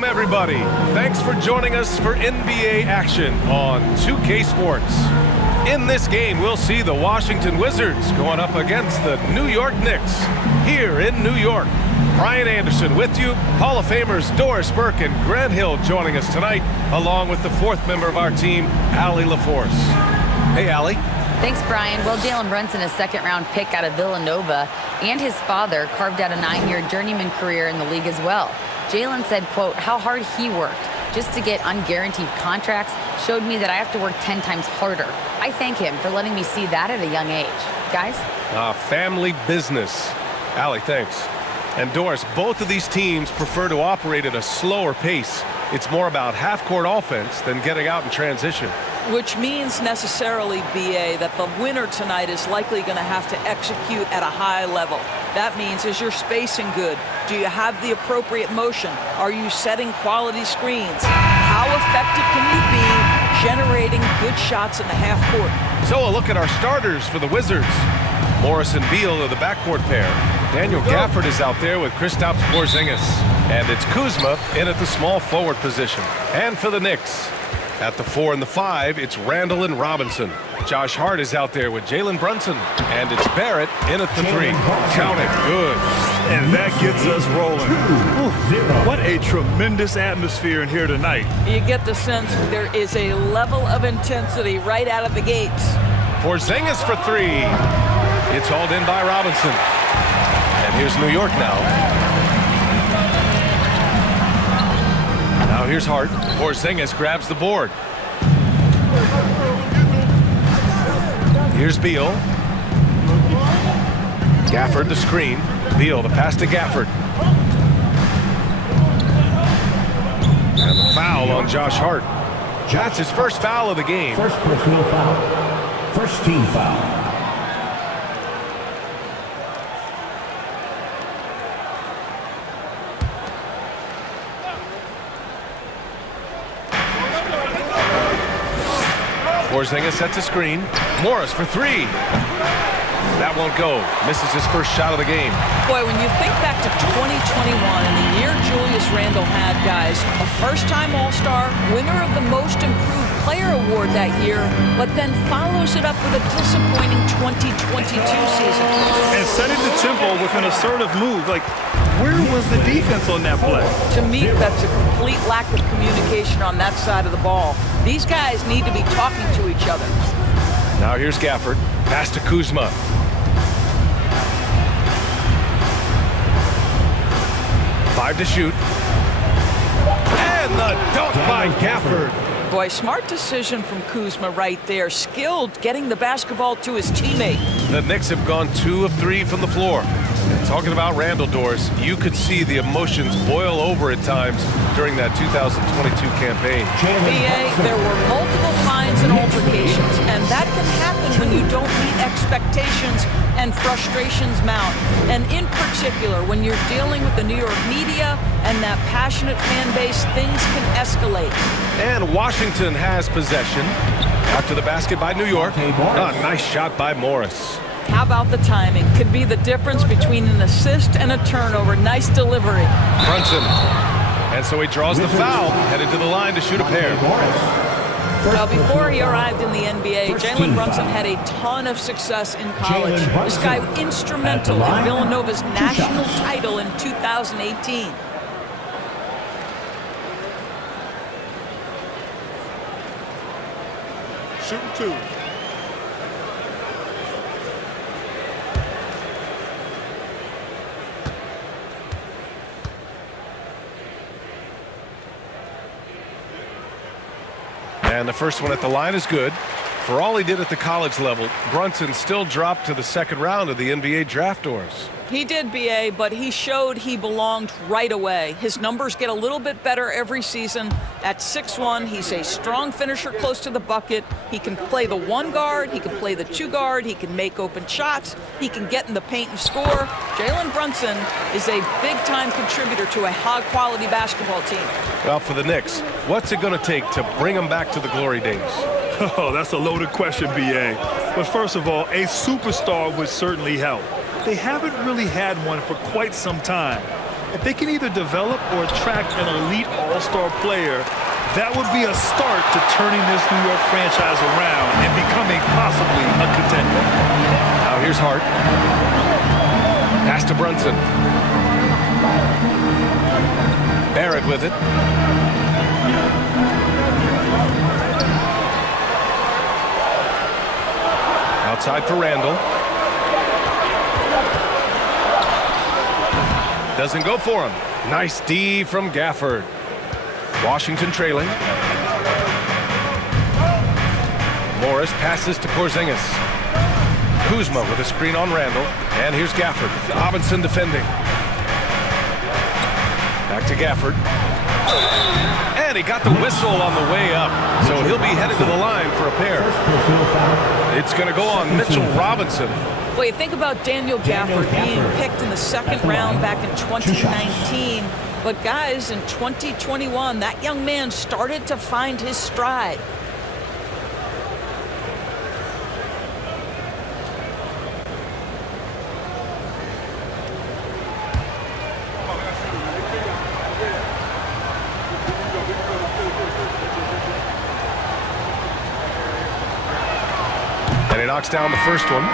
Welcome, everybody. Thanks for joining us for NBA action on 2K Sports. In this game, we'll see the Washington Wizards going up against the New York Knicks here in New York. Brian Anderson with you. Hall of Famers Doris Burke and Grant Hill joining us tonight, along with the fourth member of our team, Allie LaForce. Hey, Allie. Thanks, Brian. Well, Jalen Brunson, a second-round pick out of Villanova, and his father carved out a 9-year journeyman career in the league as well. Jalen said, quote, how hard he worked just to get unguaranteed contracts showed me that I have to work 10 times harder. I thank him for letting me see that at a young age. Guys? Family business. Allie, thanks. And Doris, both of these teams prefer to operate at a slower pace. It's more about half-court offense than getting out in transition. Which means necessarily, BA, that the winner tonight is likely going to have to execute at a high level. That means, is your spacing good? Do you have the appropriate motion? Are you setting quality screens? How effective can you be generating good shots in the half court? So a look at our starters for the Wizards. Morris and Beal are the backcourt pair. Daniel Gafford is out there with Kristaps Porzingis. And it's Kuzma in at the small forward position. And for the Knicks, at the 4 and the 5, it's Randall and Robinson. Josh Hart is out there with Jalen Brunson. And it's Barrett in at the 3. Count it. Good. And that gets us rolling. What a tremendous atmosphere in here tonight. You get the sense there is a level of intensity right out of the gates. Porzingis for 3. It's hauled in by Robinson. And here's New York now. Now here's Hart. Porzingis grabs the board. Here's Beal. Gafford the screen. Beal the pass to Gafford. And the foul on Josh Hart. That's his first foul of the game. First personal foul. First team foul. Porzingis sets a screen. Morris for 3. That won't go. Misses his first shot of the game. Boy, when you think back to 2021 and the year Julius Randle had, guys, a first-time All-Star, winner of the Most Improved Player Award that year, but then follows it up with a disappointing 2022 season. And setting the tempo with an assertive move. Like, where was the defense on that play? To me, that's a complete lack of communication on that side of the ball. These guys need to be talking to each other. Now here's Gafford. Pass to Kuzma. Five to shoot. And the dunk by Gafford. Boy, smart decision from Kuzma right there. Skilled getting the basketball to his teammate. The Knicks have gone 2 of 3 from the floor. And talking about Randall, Doris, you could see the emotions boil over at times during that 2022 campaign. BA, there were multiple fines and altercations, and that can happen when you don't meet expectations and frustrations mount. And in particular, when you're dealing with the New York media and that passionate fan base, things can escalate. And Washington has possession after the basket by New York. A nice shot by Morris. How about the timing? Could be the difference between an assist and a turnover. Nice delivery. Brunson. And so he draws the foul, headed to the line to shoot a pair. Now, before he arrived in the NBA, Jalen Brunson had a ton of success in college. This guy instrumental in Villanova's national title in 2018. Shooting 2. And the first one at the line is good. For all he did at the college level, Brunson still dropped to the second round of the NBA draft, Doris. He did, BA, but he showed he belonged right away. His numbers get a little bit better every season. At 6'1", he's a strong finisher close to the bucket. He can play the 1 guard, he can play the 2 guard, he can make open shots, he can get in the paint and score. Jalen Brunson is a big-time contributor to a high-quality basketball team. Well, for the Knicks, what's it going to take to bring them back to the glory days? Oh, that's a loaded question, BA. But first of all, a superstar would certainly help. They haven't really had one for quite some time. If they can either develop or attract an elite all-star player, that would be a start to turning this New York franchise around and becoming possibly a contender. Now here's Hart. Pass to Brunson. Barrett with it. Outside for Randall. Doesn't go for him. Nice D from Gafford. Washington trailing. Morris passes to Porzingis. Kuzma with a screen on Randall. And here's Gafford. Robinson defending. Back to Gafford. And he got the whistle on the way up. So he'll be headed to the line for a pair. It's going to go on Mitchell Robinson. Well, you think about Daniel Gafford being picked in the second round back in 2019. But guys, in 2021, that young man started to find his stride. And he knocks down the first one.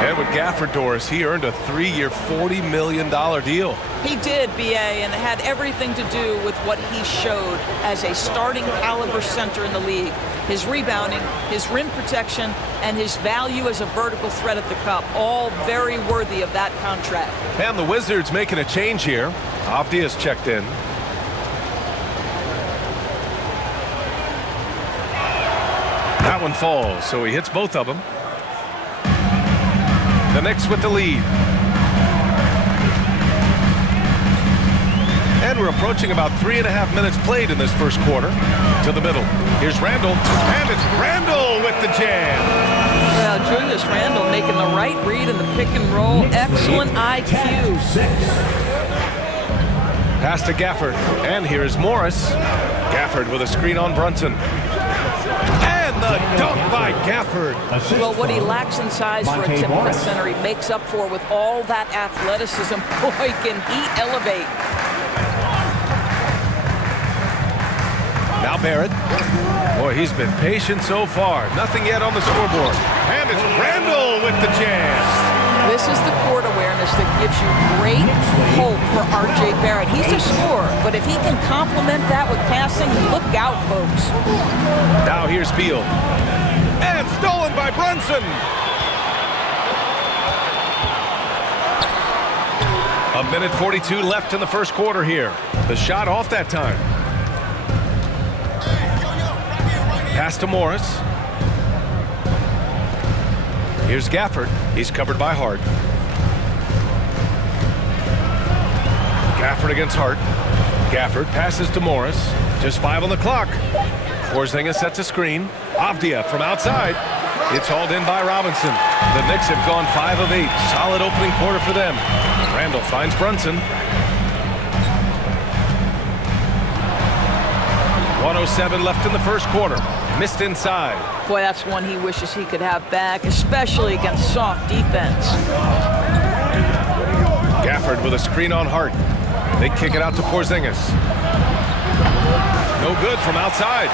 And with Gafford, Doris, he earned a 3-year, $40 million deal. He did, B.A., and it had everything to do with what he showed as a starting caliber center in the league. His rebounding, his rim protection, and his value as a vertical threat at the cup, all very worthy of that contract. And the Wizards making a change here. Avdia's checked in. That one falls, so he hits both of them. The Knicks with the lead. And we're approaching about 3.5 minutes played in this first quarter. To the middle. Here's Randall. And it's Randall with the jam. Well, Julius Randall making the right read in the pick and roll. Excellent IQ. Pass to Gafford. And here's Morris. Gafford with a screen on Brunson. And the dunk by Gafford. Well, what he lacks in size for a typical center, he makes up for with all that athleticism. Boy, can he elevate. Now Barrett. Boy, he's been patient so far. Nothing yet on the scoreboard. And it's Randall with the jam. This is the court awareness that gives you great hope for R.J. Barrett. He's a scorer, but if he can complement that with passing, look out, folks. Now here's Beal. And stolen by Brunson. A minute 42 left in the first quarter here. The shot off that time. Pass to Morris. Here's Gafford. He's covered by Hart. Gafford against Hart. Gafford passes to Morris. Just 5 on the clock. Porzingis sets a screen. Avdia from outside. It's hauled in by Robinson. The Knicks have gone 5 of 8. Solid opening quarter for them. Randall finds Brunson. 1:07 left in the first quarter. Missed inside. Boy, that's one he wishes he could have back, especially against soft defense. Gafford with a screen on Hart. They kick it out to Porzingis. No good from outside.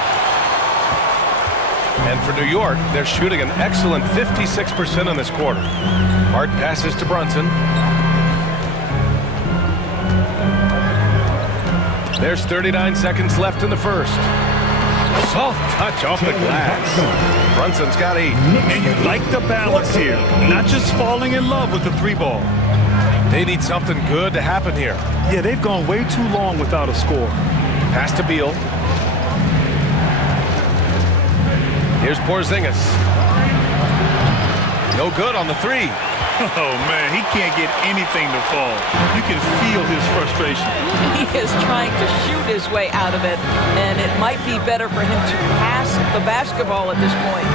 And for New York, they're shooting an excellent 56% in this quarter. Hart passes to Brunson. There's 39 seconds left in the first. Soft touch off the glass. Brunson's got 8. And you like the balance here. Not just falling in love with the 3-ball. They need something good to happen here. Yeah, they've gone way too long without a score. Pass to Beal. Here's Porzingis. No good on the 3. Oh, man, he can't get anything to fall. You can feel his frustration. He is trying to shoot his way out of it, and it might be better for him to pass the basketball at this point.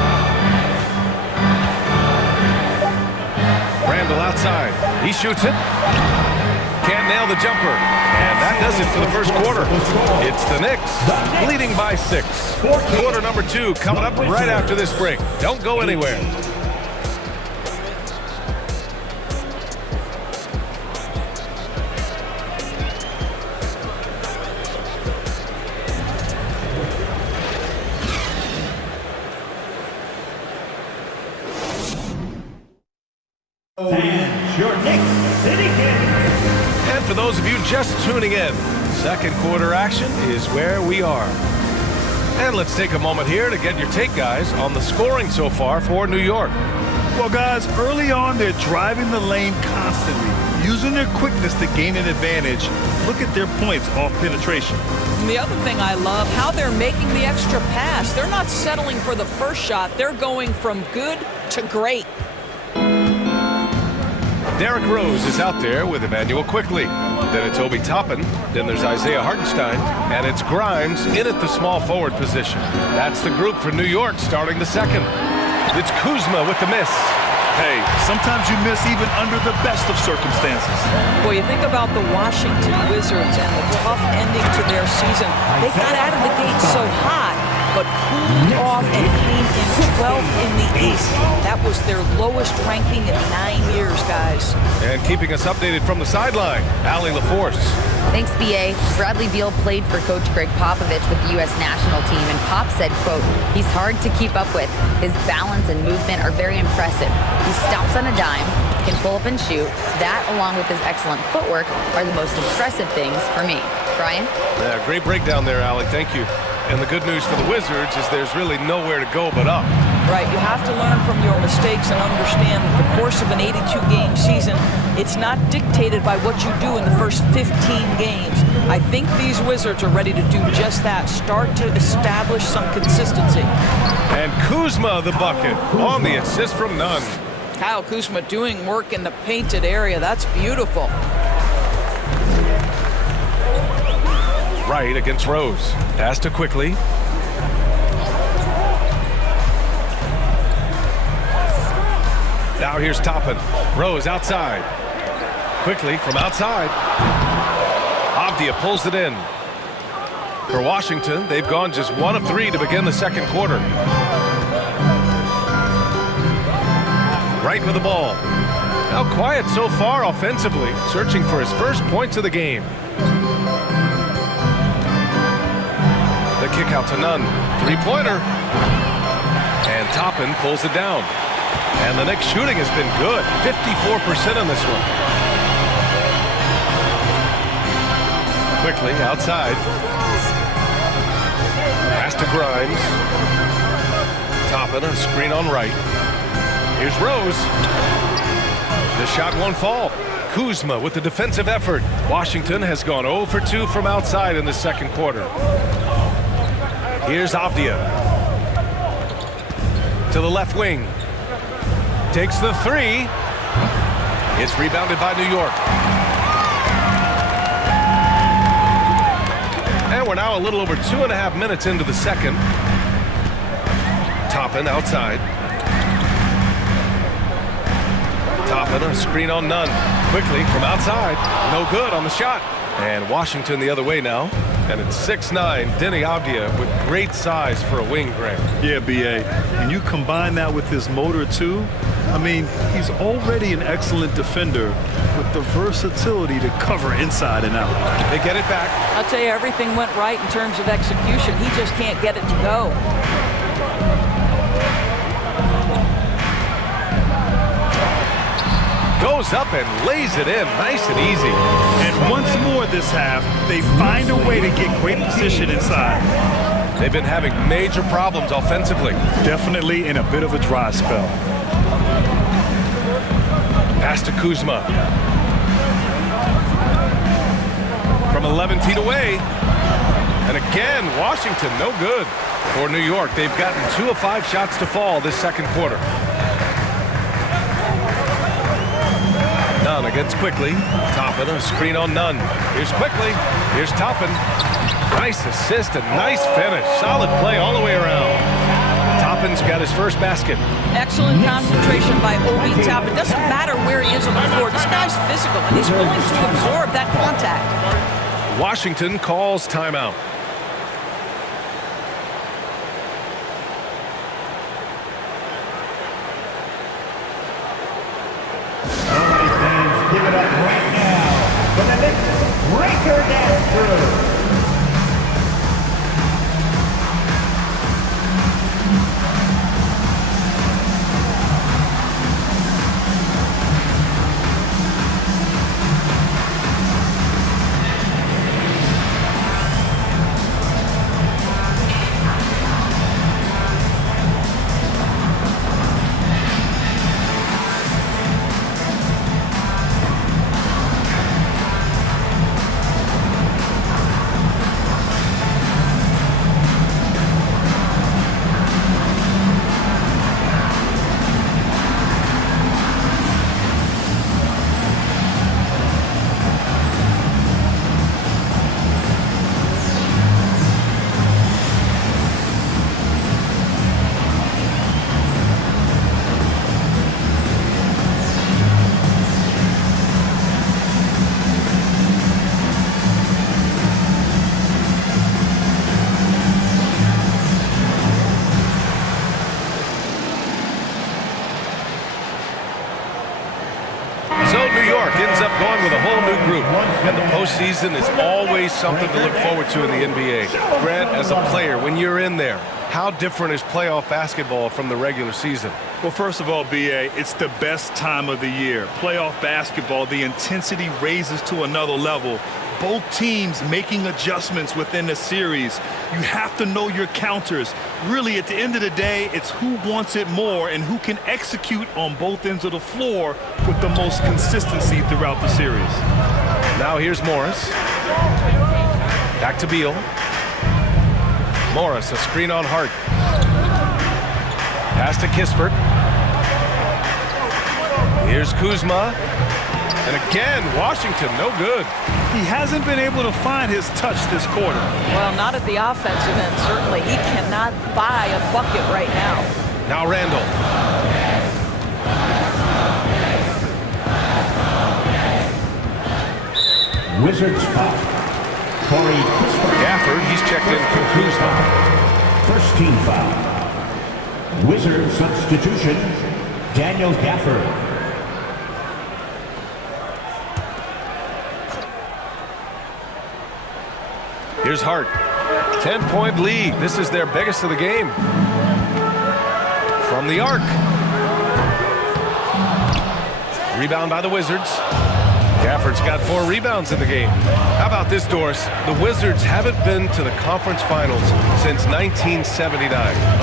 Randall outside. He shoots it. Can't nail the jumper. And that does it for the first quarter. It's the Knicks leading by 6. Quarter number 2 coming up right after this break. Don't go anywhere. for those of you just tuning in, second quarter action is where we are. And let's take a moment here to get your take, guys, on the scoring so far for New York. Well, guys, early on, they're driving the lane constantly, using their quickness to gain an advantage. Look at their points off penetration. And the other thing I love, how they're making the extra pass. They're not settling for the first shot. They're going from good to great. Derrick Rose is out there with Emmanuel Quickly. Then it's Obi Toppin. Then there's Isaiah Hartenstein. And it's Grimes in at the small forward position. That's the group for New York starting the second. It's Kuzma with the miss. Hey, sometimes you miss even under the best of circumstances. Boy, you think about the Washington Wizards and the tough ending to their season. They got out of the gate so hot, but cooled off and came in 12th in the East. That was their lowest ranking in 9 years, guys. And keeping us updated from the sideline, Allie LaForce. Thanks, B.A. Bradley Beal played for Coach Greg Popovich with the U.S. national team, and Pop said, quote, he's hard to keep up with. His balance and movement are very impressive. He stops on a dime, can pull up and shoot. That, along with his excellent footwork, are the most impressive things for me. Brian? Yeah, great breakdown there, Allie. Thank you. And the good news for the Wizards is there's really nowhere to go but up. Right, you have to learn from your mistakes and understand that the course of an 82-game season, it's not dictated by what you do in the first 15 games. I think these Wizards are ready to do just that, start to establish some consistency. And Kuzma the bucket on the assist from Nunn. Kyle Kuzma doing work in the painted area. That's beautiful. Right against Rose. Pass to Quickly. Now here's Toppin. Rose outside. Quickly from outside. Avdia pulls it in. For Washington, they've gone just 1 of 3 to begin the second quarter. Right with the ball. Now quiet so far offensively, searching for his first points of the game. The kick out to Nunn. Three-pointer. And Toppin pulls it down. And the Knicks shooting has been good. 54% on this one. Quickly outside. Pass to Grimes. Toppin, a screen on right. Here's Rose. The shot won't fall. Kuzma with the defensive effort. Washington has gone 0 for 2 from outside in the second quarter. Here's Avdia. To the left wing. Takes the three. It's rebounded by New York. And we're now a little over 2.5 minutes into the second. Toppin outside. Toppin, a screen on Nunn. Quickly from outside. No good on the shot. And Washington the other way now. And it's 6'9", Deni Avdia with great size for a wing, Grant. Yeah, B.A. And you combine that with his motor, too. I mean, he's already an excellent defender with the versatility to cover inside and out. They get it back. I'll tell you, everything went right in terms of execution. He just can't get it to go. Goes up and lays it in, nice and easy. And once more this half, they find a way to get great position inside. They've been having major problems offensively. Definitely in a bit of a dry spell. Pass to Kuzma. From 11 feet away. And again, Washington, no good. For New York, they've gotten 2 of 5 shots to fall this second quarter. Nunn against Quickly. Toppin, a screen on Nunn. Here's Quickly. Here's Toppin. Nice assist and nice finish. Solid play all the way around. Toppin's got his first basket. Excellent concentration by Obi Toppin. Doesn't matter where he is on the floor. This guy's physical, and he's willing to absorb that contact. Washington calls timeout. Give it up right now for the Knicks Breaker Dance Crew. ends up going with a whole new group. And the postseason is always something to look forward to in the NBA. Grant, as a player, when you're in there, how different is playoff basketball from the regular season? Well, first of all, B.A., it's the best time of the year. Playoff basketball, the intensity raises to another level. Both teams making adjustments within the series. You have to know your counters. Really, at the end of the day, it's who wants it more and who can execute on both ends of the floor with the most consistency throughout the series. Now here's Morris. Back to Beal. Morris, a screen on Hart. Pass to Kispert. Here's Kuzma. And again, Washington, no good. He hasn't been able to find his touch this quarter. Well, not at the offensive end, certainly. He cannot buy a bucket right now. Now Randall. Wizards foul. Corey Kispert. Gafford, he's checked in for Kuzma. First team foul. Wizards substitution, Daniel Gafford. Here's Hart. 10-point lead. This is their biggest of the game. From the arc. Rebound by the Wizards. Gafford's got 4 rebounds in the game. How about this, Doris? The Wizards haven't been to the conference finals since 1979.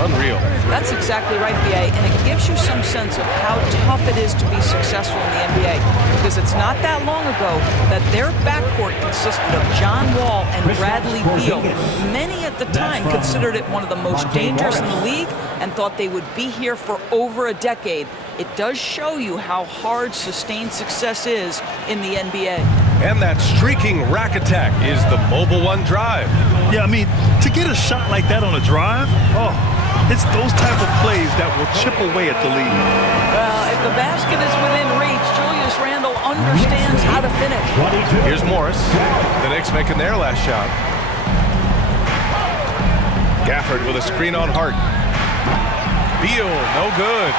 Unreal. That's exactly right, B.A., and it gives you some sense of how tough it is to be successful in the NBA, because it's not that long ago that their backcourt consisted of John Wall and Bradley Beal. Many at the time considered it one of the most dangerous in the league and thought they would be here for over a decade. It does show you how hard sustained success is in the NBA. And that streaking rack attack is the Mobile One drive. Yeah, I mean, to get a shot like that on a drive, it's those type of plays that will chip away at the lead. Well, if the basket is within reach, Julius Randle understands how to finish. Here's Morris. The Knicks making their last shot. Gafford with a screen on Hart. Beal, no good.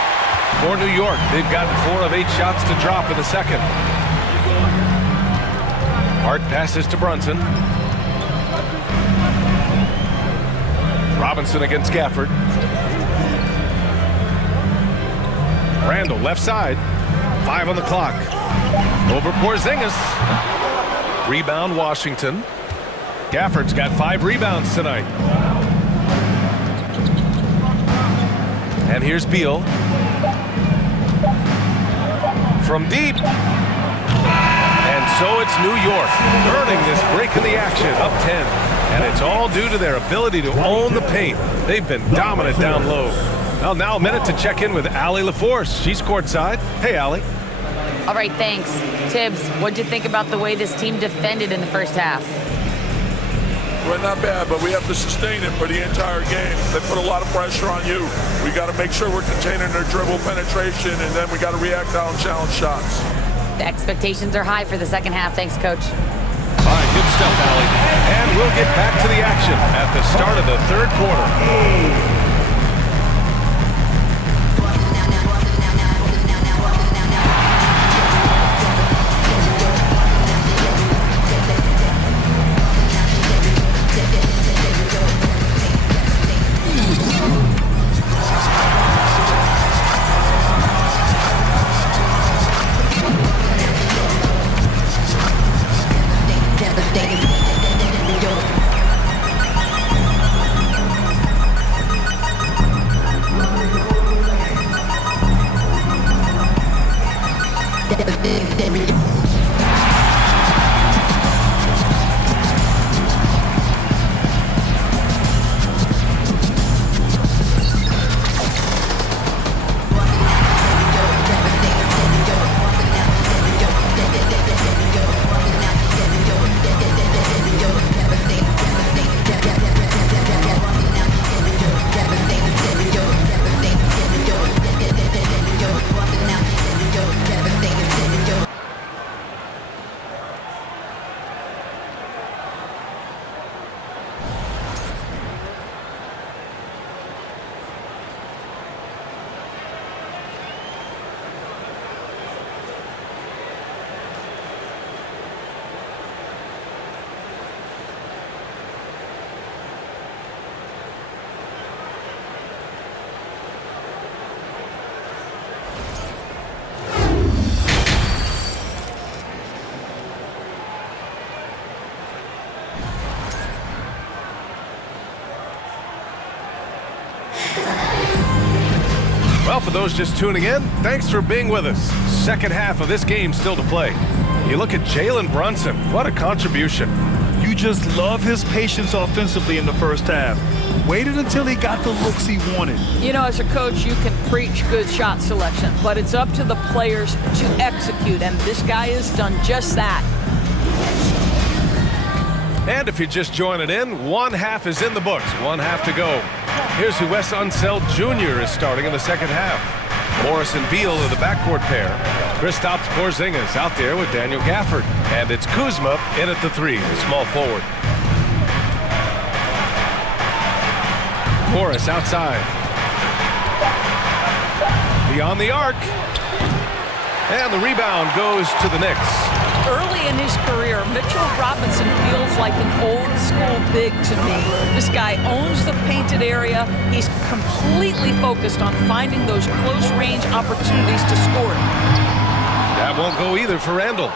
For New York, they've gotten 4 of 8 shots to drop in the second. Hart passes to Brunson. Robinson against Gafford. Randall, left side. 5 on the clock. Over Porzingis. Rebound, Washington. Gafford's got 5 rebounds tonight. And here's Beal. From deep. And so it's New York earning this break in the action, up 10. And it's all due to their ability to own the paint. They've been dominant down low. Well, now a minute to check in with Allie LaForce. She's courtside. Hey, Allie. All right, thanks. Tibbs, what'd you think about the way this team defended in the first half? Well, not bad, but we have to sustain it for the entire game. They put a lot of pressure on you. We got to make sure we're containing their dribble penetration, and then we got to react down challenge shots. The expectations are high for the second half. Thanks, Coach. All right, good stuff, Allie. And we'll get back to the action at the start of the third quarter. Well, for those just tuning in, thanks for being with us. Second half of this game still to play. You look at Jalen Brunson. What a contribution. You just love his patience offensively in the first half. Waited until he got the looks he wanted. You know, as a coach, you can preach good shot selection, but it's up to the players to execute, and this guy has done just that. And if you're just joining in, one half is in the books, one half to go. Here's who Wes Unseld Jr. is starting in the second half. Morris and Beal are the backcourt pair. Kristaps Porzingis out there with Daniel Gafford. And it's Kuzma in at the 3, the small forward. Morris outside. Beyond the arc. And the rebound goes to the Knicks. Early in his career, Mitchell Robinson feels like an old school big to me. This guy owns the painted area. He's completely focused on finding those close range opportunities to score. That won't go either for Randall.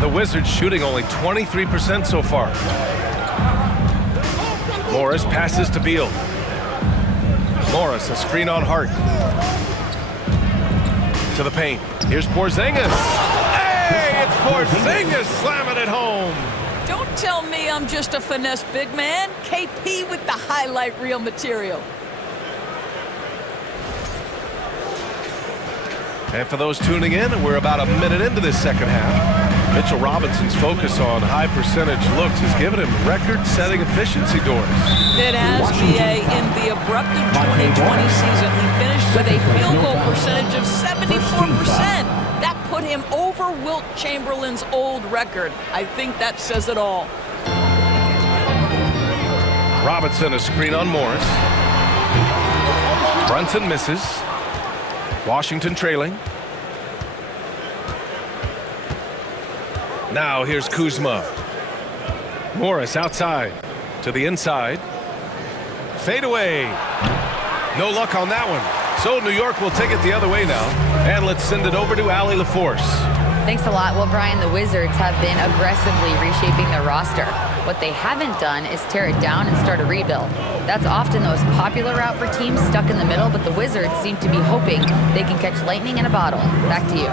The Wizards shooting only 23% so far. Morris passes to Beal. Morris, a screen on Hart. To the paint. Here's Porzingis. Hey, it's Porzingis slamming it home. Don't tell me I'm just a finesse big man. KP with the highlight reel material. And for those tuning in, we're about a minute into this second half. Mitchell Robinson's focus on high percentage looks has given him record-setting efficiency doors. It has, BA. In the abrupted 2020 season, he finished with a field goal percentage of 74%. That put him over Wilt Chamberlain's old record. I think that says it all. Robinson, a screen on Morris. Brunson misses. Washington trailing. Now here's Kuzma. Morris outside to the inside. Fade away. No luck on that one. So New York will take it the other way now. And let's send it over to Allie LaForce. Thanks a lot. Well, Brian, the Wizards have been aggressively reshaping their roster. What they haven't done is tear it down and start a rebuild. That's often the most popular route for teams stuck in the middle, but the Wizards seem to be hoping they can catch lightning in a bottle. Back to you.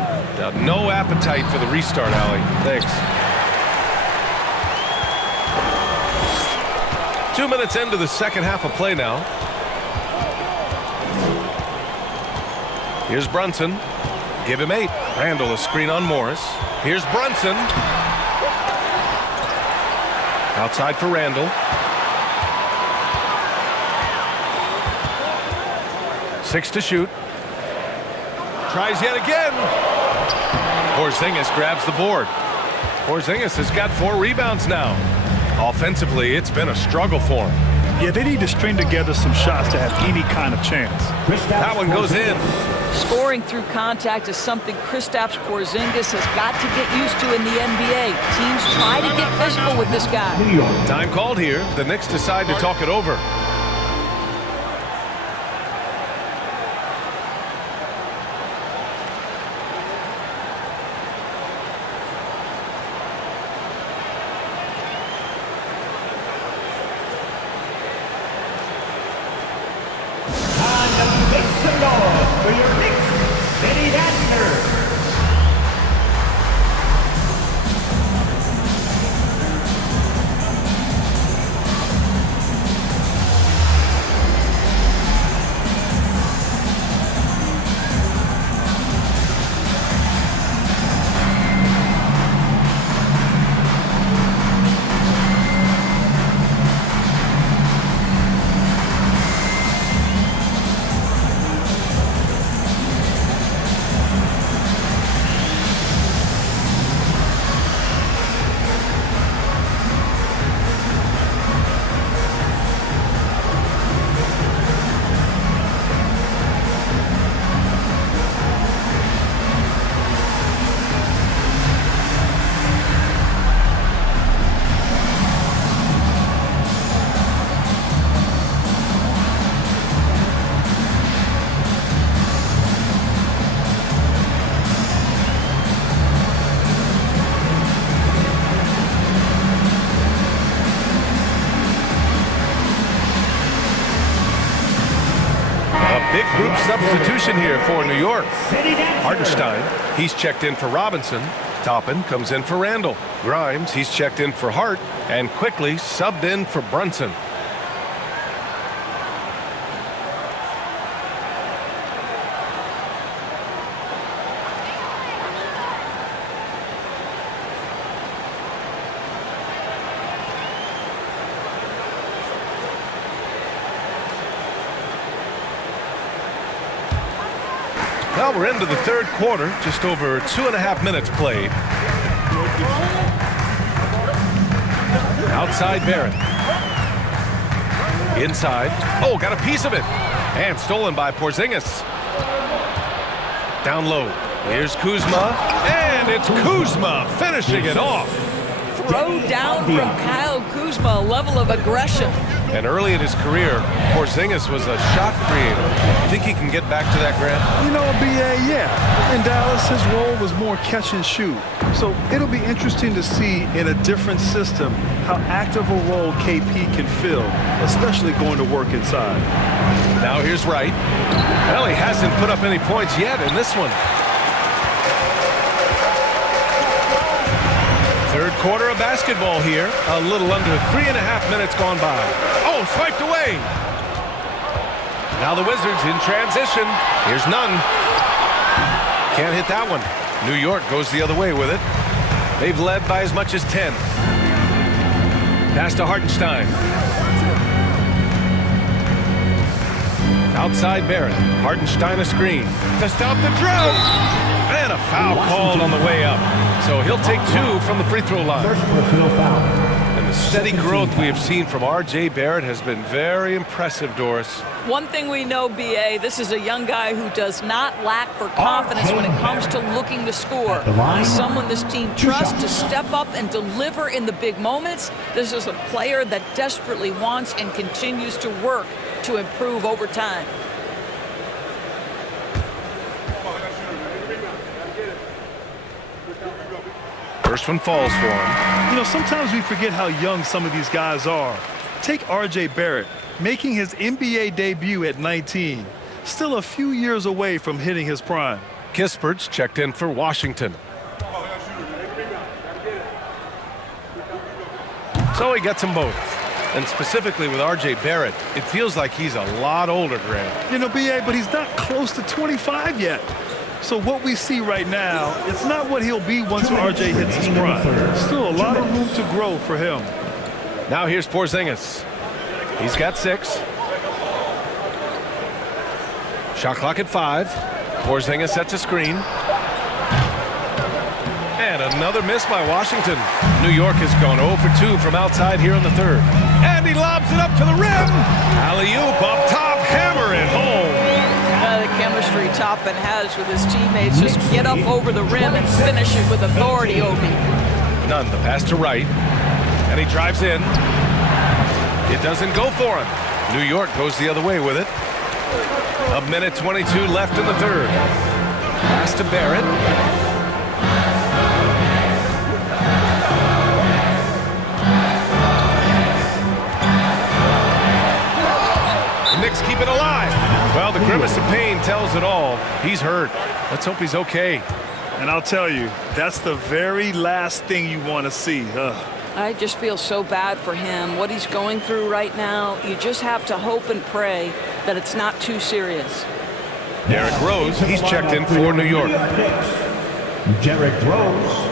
No appetite for the restart, Allie. Thanks. 2 minutes into the second half of play now. Here's Brunson. Give him 8. Randall, a screen on Morris. Here's Brunson. Outside for Randall. 6 to shoot. Tries yet again. Porzingis grabs the board. Porzingis has got 4 rebounds now. Offensively, it's been a struggle for him. Yeah, they need to string together some shots to have any kind of chance. That one goes in. Scoring through contact is something Kristaps Porzingis has got to get used to in the NBA. Teams try to get physical with this guy. Time called here. The Knicks decide to talk it over. For your Knicks City Dancers. Big group substitution here for New York. City dancer. Hartenstein, he's checked in for Robinson. Toppin comes in for Randall. Grimes, he's checked in for Hart. And quickly subbed in for Brunson. Well, we're into the third quarter, just over 2.5 minutes played. Outside Barrett. Inside. Oh, got a piece of it. And stolen by Porzingis. Down low. Here's Kuzma. And it's Kuzma finishing it off. Throw down from Kyle Kuzma, a level of aggression. And early in his career, Porzingis was a shot creator. You think he can get back to that, Grant? You know, B.A., yeah. In Dallas, his role was more catch and shoot. So it'll be interesting to see in a different system how active a role KP can fill, especially going to work inside. Now here's Wright. Well, he hasn't put up any points yet in this one. Third quarter of basketball here. A little under 3.5 minutes gone by. Oh, swiped away. Now the Wizards in transition. Here's none. Can't hit that one. New York goes the other way with it. They've led by as much as 10. Pass to Hartenstein. Outside Barrett. Hartenstein a screen to stop the drought. And a foul called on the way up. So he'll take 2 from the free throw line. First personal foul. And the steady growth we have seen from R.J. Barrett has been very impressive, Doris. One thing we know, B.A., this is a young guy who does not lack for confidence when it comes to looking to score. He's someone this team trusts to step up and deliver in the big moments. This is a player that desperately wants and continues to work to improve over time. First one falls for him. You know, sometimes we forget how young some of these guys are. Take R.J. Barrett, making his NBA debut at 19. Still a few years away from hitting his prime. Kispert's checked in for Washington. So he gets them both. And specifically with R.J. Barrett, it feels like he's a lot older, Grant. You know, B.A., but he's not close to 25 yet. So what we see right now, it's not what he'll be once R.J. hits his prime. Still a lot of room to grow for him. Now here's Porzingis. He's got 6. Shot clock at 5. Porzingis sets a screen. And another miss by Washington. New York has gone 0 for 2 from outside here in the third. And he lobs it up to the rim. Alley-oop up top, hammer it home. The chemistry Toppin has with his teammates. Just get up over the rim and finish it with authority, Obi. None. The pass to Wright. And he drives in. It doesn't go for him. New York goes the other way with it. 1:22 left in the third. Pass to Barrett. The Knicks keep it alive. Well, the grimace of pain tells it all. He's hurt. Let's hope he's okay. And I'll tell you, that's the very last thing you want to see. I just feel so bad for him. What he's going through right now, you just have to hope and pray that it's not too serious. Derrick Rose, he's checked in for New York. Derrick Rose.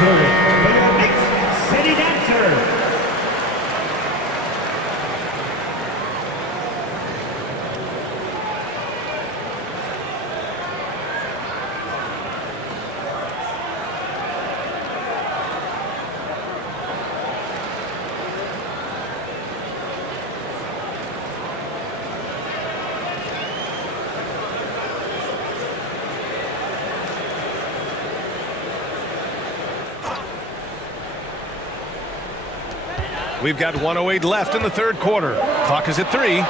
serving for the Knicks City Dancer. We've got 1:08 left in the third quarter. Clock is at 3.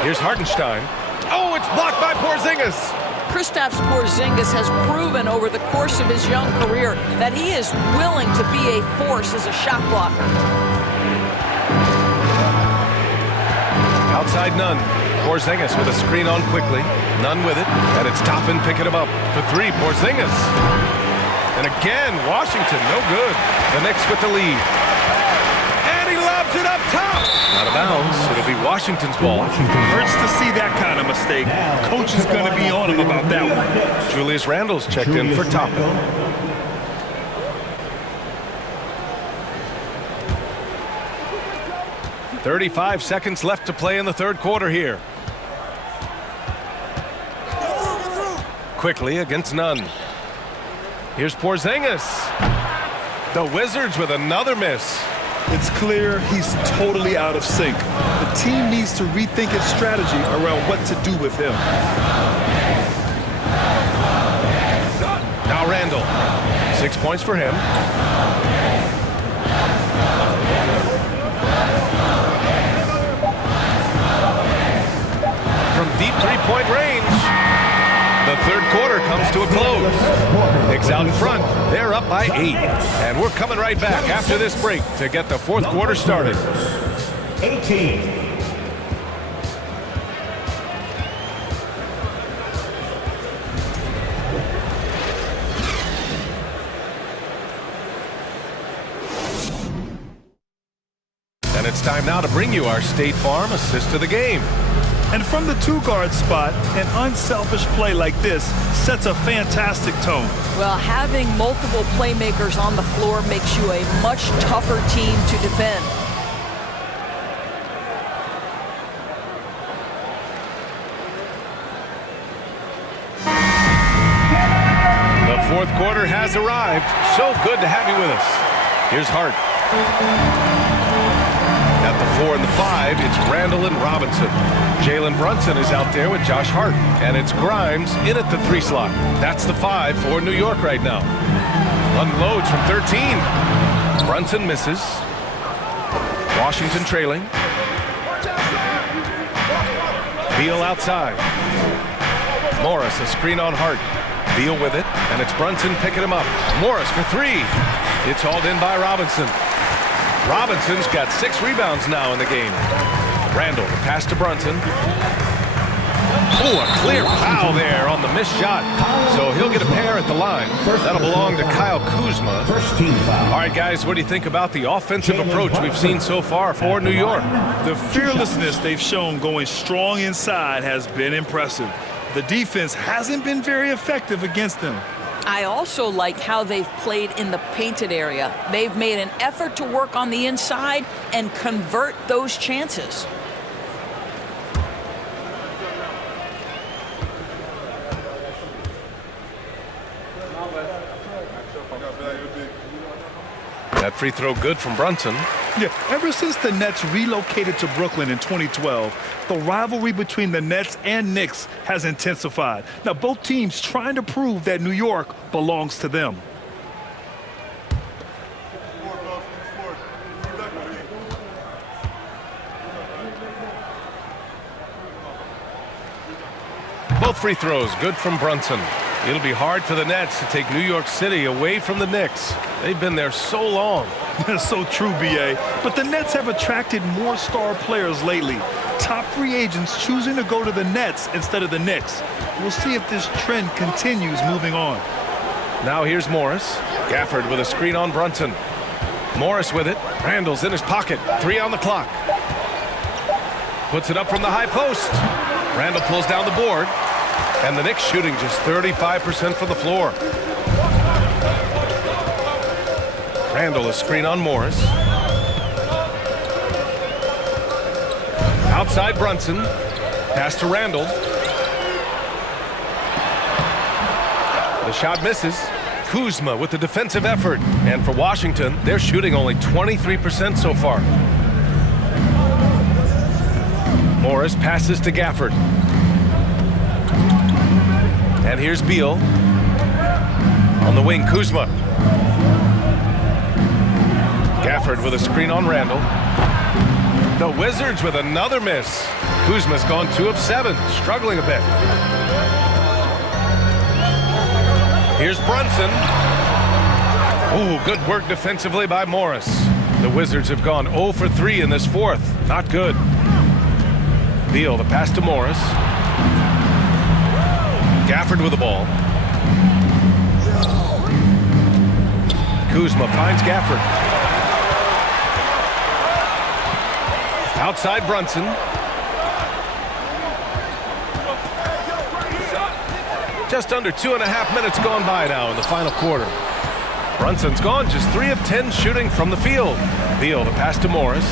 Here's Hartenstein. Oh, it's blocked by Porzingis. Kristaps Porzingis has proven over the course of his young career that he is willing to be a force as a shot blocker. Outside Nunn. Porzingis with a screen on quickly. Nunn with it, and it's Toppin picking him up for 3. Porzingis. And again, Washington, no good. The Knicks with the lead. It up top. Out of bounds. It'll be Washington's ball. Hurts to see that kind of mistake. Coach is going to be on him about that one. Julius Randle's checked in for Toppin. $35 left to play in the third quarter here. Quickly against Nunn. Here's Porzingis. The Wizards with another miss. It's clear he's totally out of sync. The team needs to rethink its strategy around what to do with him. Now Randle. 6 points for him. From deep three-point range. The third quarter comes to a close. Knicks out front. They're up by 8. And we're coming right back after this break to get the fourth quarter started. 18. And it's time now to bring you our State Farm assist to the game. And from the two-guard spot, an unselfish play like this sets a fantastic tone. Well, having multiple playmakers on the floor makes you a much tougher team to defend. The fourth quarter has arrived. So good to have you with us. Here's Hart. At the 4 and the 5, it's Randle and Robinson. Jalen Brunson is out there with Josh Hart. And it's Grimes in at the 3 slot. That's the 5 for New York right now. Unloads from 13. Brunson misses. Washington trailing. Beal outside. Morris, a screen on Hart. Beal with it, and it's Brunson picking him up. Morris for 3. It's hauled in by Robinson. Robinson's got 6 rebounds now in the game. Randle, the pass to Brunson. Oh, a clear foul there on the missed shot. So he'll get a pair at the line. That'll belong to Kyle Kuzma. First team foul. All right, guys, what do you think about the offensive approach we've seen so far for New York? The fearlessness they've shown going strong inside has been impressive. The defense hasn't been very effective against them. I also like how they've played in the painted area. They've made an effort to work on the inside and convert those chances. That free throw good from Brunson. Yeah, ever since the Nets relocated to Brooklyn in 2012, the rivalry between the Nets and Knicks has intensified. Now, both teams trying to prove that New York belongs to them. Both free throws good from Brunson. It'll be hard for the Nets to take New York City away from the Knicks. They've been there so long. That's so true, B.A. But the Nets have attracted more star players lately. Top free agents choosing to go to the Nets instead of the Knicks. We'll see if this trend continues moving on. Now here's Morris. Gafford with a screen on Brunson. Morris with it. Randle's in his pocket. 3 on the clock. Puts it up from the high post. Randle pulls down the board. And the Knicks shooting just 35% from the floor. Randall, a screen on Morris. Outside Brunson. Pass to Randall. The shot misses. Kuzma with the defensive effort. And for Washington, they're shooting only 23% so far. Morris passes to Gafford. And here's Beal. On the wing, Kuzma. Gafford with a screen on Randall. The Wizards with another miss. Kuzma's gone 2 of 7, struggling a bit. Here's Brunson. Ooh, good work defensively by Morris. The Wizards have gone 0 for 3 in this fourth. Not good. Beal, the pass to Morris. Gafford with the ball. Kuzma finds Gafford. Outside Brunson. Just under 2.5 minutes gone by now in the final quarter. Brunson's gone just 3 of 10 shooting from the field. Beal, the pass to Morris.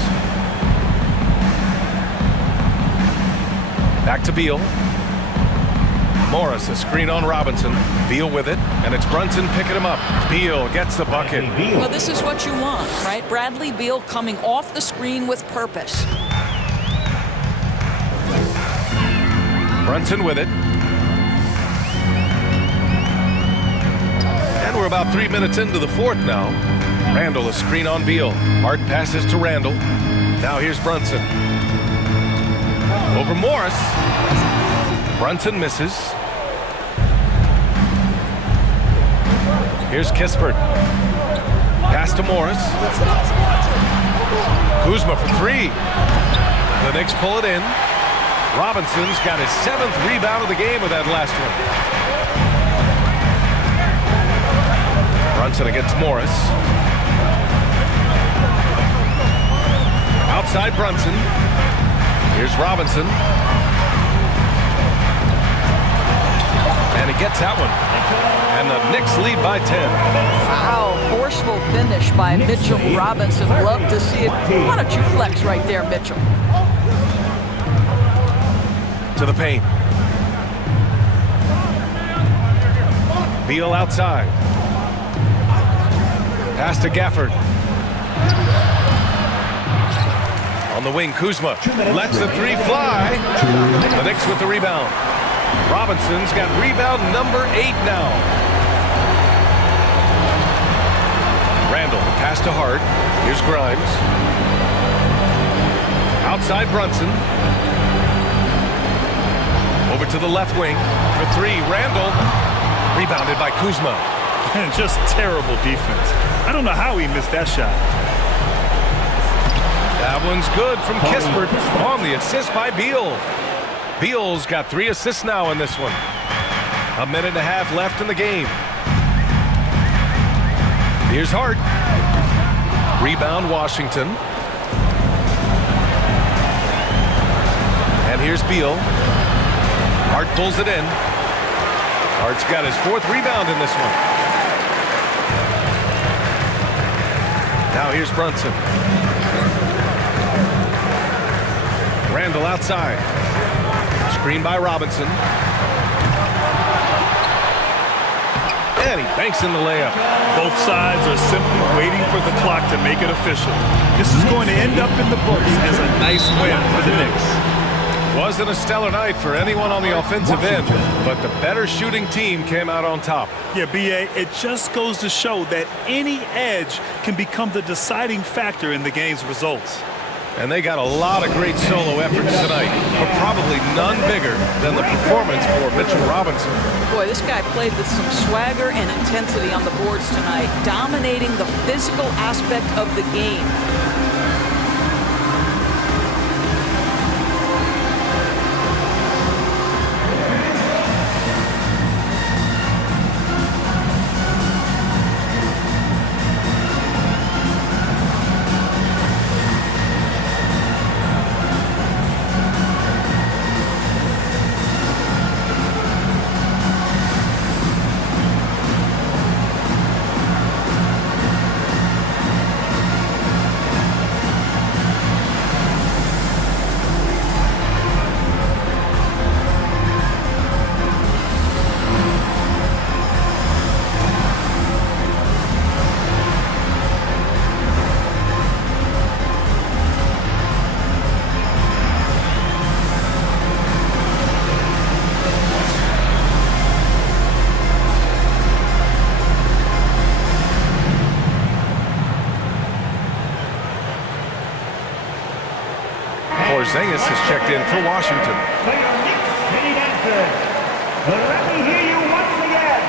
Back to Beal. Morris, a screen on Robinson. Beal with it, and it's Brunson picking him up. Beal gets the bucket. Well, this is what you want, right? Bradley Beal coming off the screen with purpose. Brunson with it. And we're about 3 minutes into the fourth now. Randall, a screen on Beal. Hard passes to Randall. Now here's Brunson. Over Morris. Brunson misses. Here's Kispert. Pass to Morris. Kuzma for 3. The Knicks pull it in. Robinson's got his 7th rebound of the game with that last one. Brunson against Morris. Outside Brunson. Here's Robinson. And he gets that one. And the Knicks lead by 10. Wow, forceful finish by Mitchell Robinson. Love to see it. Why don't you flex right there, Mitchell? To the paint. Beal outside. Pass to Gafford. On the wing, Kuzma lets the 3 fly. The Knicks with the rebound. Robinson's got rebound number 8 now. Randall, pass to Hart. Here's Grimes. Outside Brunson. Over to the left wing for 3. Randall. Rebounded by Kuzma. And just terrible defense. I don't know how he missed that shot. That one's good from Kispert on the assist by Beal. Beal's got 3 assists now in this one. 1.5 minutes left in the game. Here's Hart. Rebound Washington. And here's Beal. Hart pulls it in. Hart's got his 4th rebound in this one. Now here's Brunson. Randall outside. Screen by Robinson. And he banks in the layup. Both sides are simply waiting for the clock to make it official. This is going to end up in the books as a nice win for the Knicks. Wasn't a stellar night for anyone on the offensive end, but the better shooting team came out on top. Yeah, B.A., it just goes to show that any edge can become the deciding factor in the game's results. And they got a lot of great solo efforts tonight, but probably none bigger than the performance for Mitchell Robinson. Boy, this guy played with some swagger and intensity on the boards tonight, dominating the physical aspect of the game. Porzingis has checked in for Washington. For your Knicks City Dancers, let me hear you once again.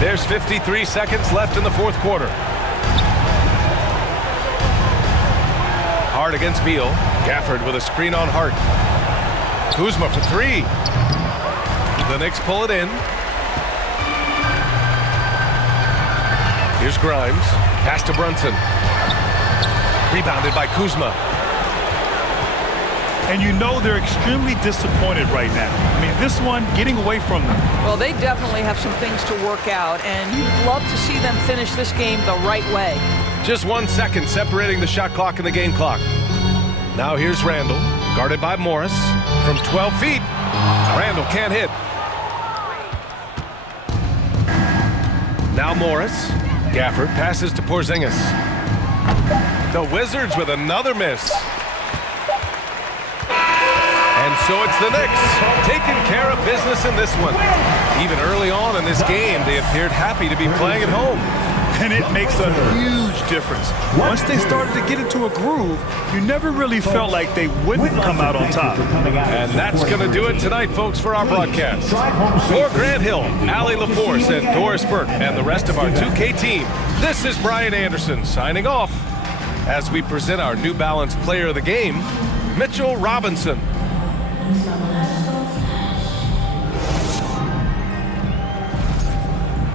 There's 53 seconds left in the fourth quarter. Hart against Beal. Gafford with a screen on Hart. Kuzma for three. The Knicks pull it in. Here's Grimes. Pass to Brunson. Rebounded by Kuzma. And you know they're extremely disappointed right now. I mean, this one getting away from them. Well, they definitely have some things to work out, and you'd love to see them finish this game the right way. Just 1 second separating the shot clock and the game clock. Now here's Randall, guarded by Morris from 12 feet. Randall can't hit. Now Morris. Gafford passes to Porzingis. The Wizards with another miss. And so it's the Knicks taking care of business in this one. Even early on in this game, they appeared happy to be playing at home. And it makes a huge difference. Once they started to get into a groove, you never really felt like they wouldn't come out on top. And that's going to do it tonight, folks, for our broadcast. For Grant Hill, Allie LaForce, and Doris Burke, and the rest of our 2K team, this is Brian Anderson signing off as we present our New Balance Player of the Game, Mitchell Robinson.